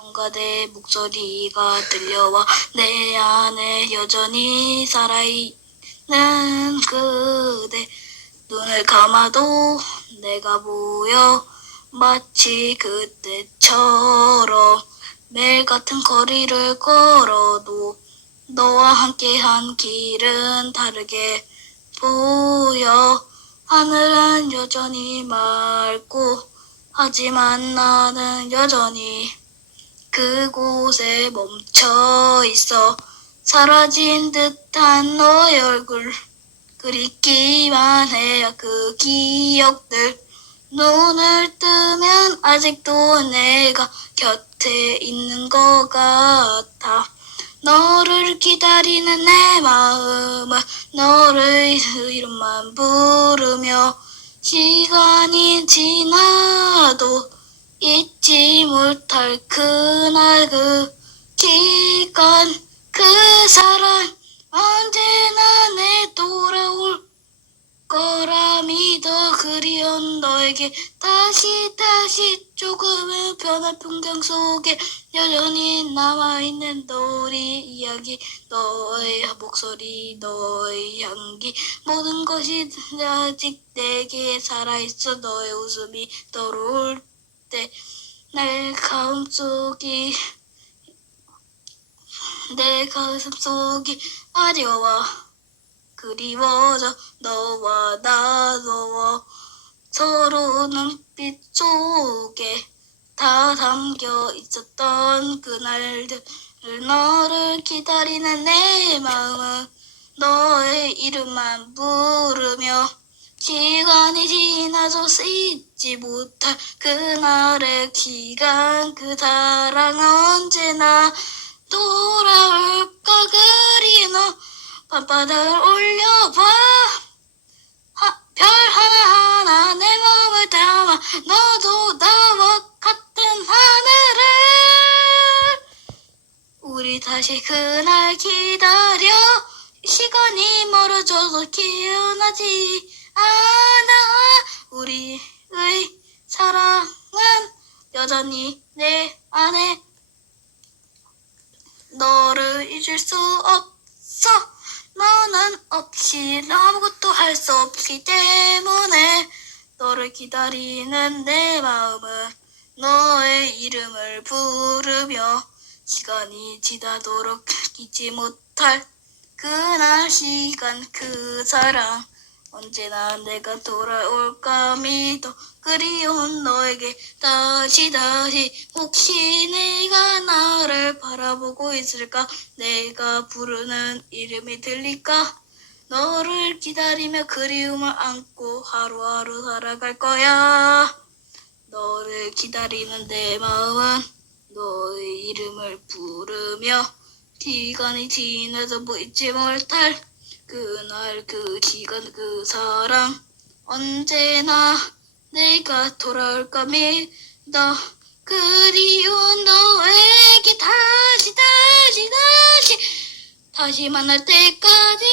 뭔가 내 목소리가 들려와. 내 안에 여전히 살아있는 그대. 눈을 감아도 내가 보여. 마치 그때처럼 매일 같은 거리를 걸어도 너와 함께한 길은 다르게 보여. 하늘은 여전히 맑고 하지만 나는 여전히 그곳에 멈춰 있어. 사라진 듯한 너의 얼굴. 그립기만 해야 그 기억들. 눈을 뜨면 아직도 내가 곁에 있는 것 같아. 너를 기다리는 내 마음은 너를 이름만 부르며 시간이 지나도 잊 지 못할 그날 그 기간 그 사랑 언제나 내 돌아올 거라 믿어. 그리운 너에게 다시 다시 조금은 변한 풍경 속에 여전히 남아있는 너의 이야기. 너의 목소리 너의 향기 모든 것이 아직 내게 살아있어. 너의 웃음이 떠오를 때 내 가슴 속이 내 가슴 속이 아려와 그리워져 너와 나도 서로 눈빛 속에 다 담겨 있었던 그날들 너를 기다리는 내 마음은 너의 이름만 부르며 시간이 지나서 잊지 못할 그날의 기간 그 사랑 언제나 돌아올까 그리 너 밤바다를 올려봐. 하- 별 하나하나 내 마음을 담아 너도 나와 같은 하늘을. 우리 다시 그날 기다려. 시간이 멀어져도 기억나지 않아. 우리의 사랑은 여전히 내 안에. 너를 잊을 수 없어. 너는 없이 아무것도 할 수 없기 때문에 너를 기다리는 내 마음은 너의 이름을 부르며 시간이 지나도록 잊지 못할 그날 시간 그 사랑 언제나 내가 돌아올까 믿어. 그리운 너에게 다시 다시 혹시 내가 나를 바라보고 있을까? 내가 부르는 이름이 들릴까? 너를 기다리며 그리움을 안고 하루하루 살아갈 거야. 너를 기다리는 내 마음은 너의 이름을 부르며 시간이 지나도 뭐 잊지 못할 그날 그 시간 그 사랑. 언제나 내가 돌아올까 믿어. 그리운 너에게 다시 다시 다시 다시 만날 때까지.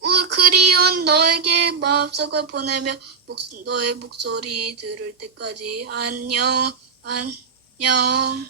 우 그리운 너에게 마음속을 보내며 목, 너의 목소리 들을 때까지. 안녕 안녕